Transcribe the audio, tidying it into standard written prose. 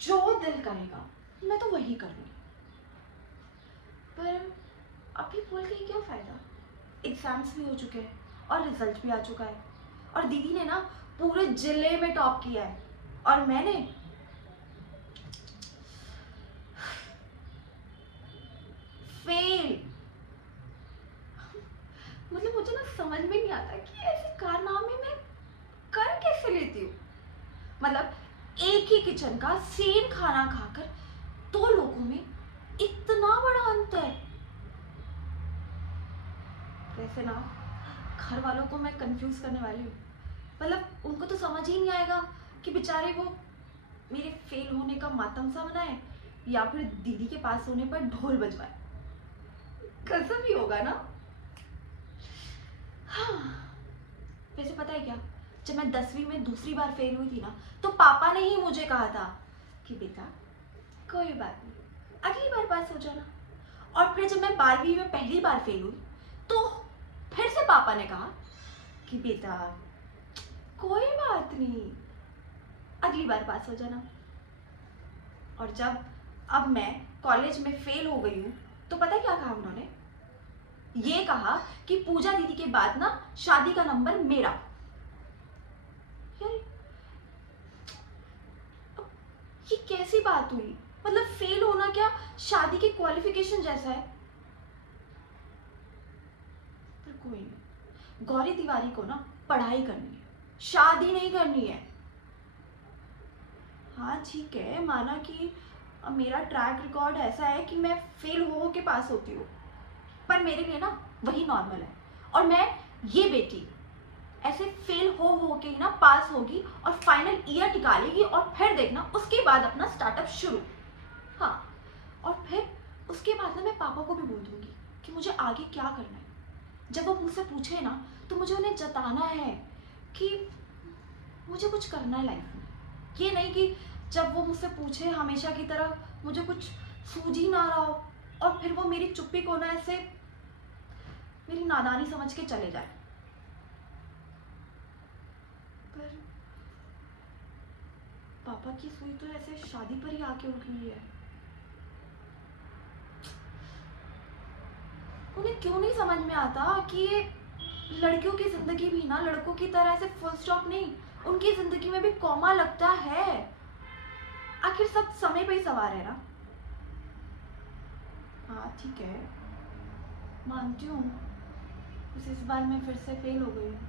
जो दिल करेगा मैं तो वही करूँगी। पर अभी बोल के क्या फ़ायदा? एग्ज़ाम्स भी हो चुके हैं और रिज़ल्ट भी आ चुका है और दीदी ने ना पूरे जिले में टॉप किया है और मैंने फेल। मतलब मुझे ना समझ में नहीं आता कि ऐसे कारनामे मैं कर कैसे लेती हूँ। मतलब एक ही किचन का सेम खाना खाकर दो लोगों में इतना बड़ा अंतर। वैसे ना घर वालों को मैं कंफ्यूज करने वाली हूँ। मतलब उनको तो समझ ही नहीं आएगा कि बेचारे वो मेरे फेल होने का मातम सा मनाए या फिर दीदी के पास होने पर ढोल बजवाए। कसम ही होगा ना। हाँ। वैसे पता है क्या, जब मैं 10वीं में दूसरी बार फेल हुई थी ना, तो पापा ने ही मुझे कहा था कि बेटा कोई बात नहीं, अगली बार पास हो जाना। और फिर जब मैं 12वीं में पहली बार फेल हुई तो फिर से पापा ने कहा कि बेटा कोई बात नहीं, अगली बार पास हो जाना। और जब अब मैं कॉलेज में फेल हो गई हूँ तो पता है क्या कहा उन्होंने? ये कहा कि पूजा दीदी के बाद ना शादी का नंबर मेरा। यार ये कैसी बात हुई? मतलब फेल होना क्या शादी के क्वालिफिकेशन जैसा है? पर कोई नहीं, गौरी तिवारी को ना पढ़ाई करनी है, शादी नहीं करनी है। हाँ ठीक है, माना कि मेरा ट्रैक रिकॉर्ड ऐसा है कि मैं फेल हो के पास होती हूँ, पर मेरे लिए ना वही नॉर्मल है। और मैं ये बेटी ऐसे फेल हो के ही ना पास होगी और फाइनल ईयर निकालेगी और फिर देखना उसके बाद अपना स्टार्टअप शुरू। हाँ, और फिर उसके बाद ना मैं पापा को भी बोल दूंगी कि मुझे आगे क्या करना है। जब वो मुझसे पूछे ना तो मुझे उन्हें जताना है कि मुझे कुछ करना है लाइफ में। ये नहीं कि जब वो मुझसे पूछे हमेशा की तरह मुझे कुछ सूझ ही ना रहा हो और फिर वो मेरी चुप्पी को ना ऐसे मेरी नादानी समझ के चले जाए। पर पापा की सुई तो ऐसे शादी पर ही आके रुकी हुई है। उन्हें क्यों नहीं समझ में आता कि ये लड़कियों की जिंदगी भी ना लड़कों की तरह ऐसे फुल स्टॉप नहीं, उनकी जिंदगी में भी कॉमा लगता है। आखिर सब समय पे ही सवार है ना। हाँ ठीक है, मानती हूँ, इस बार मैं फिर से फेल हो गई हूँ।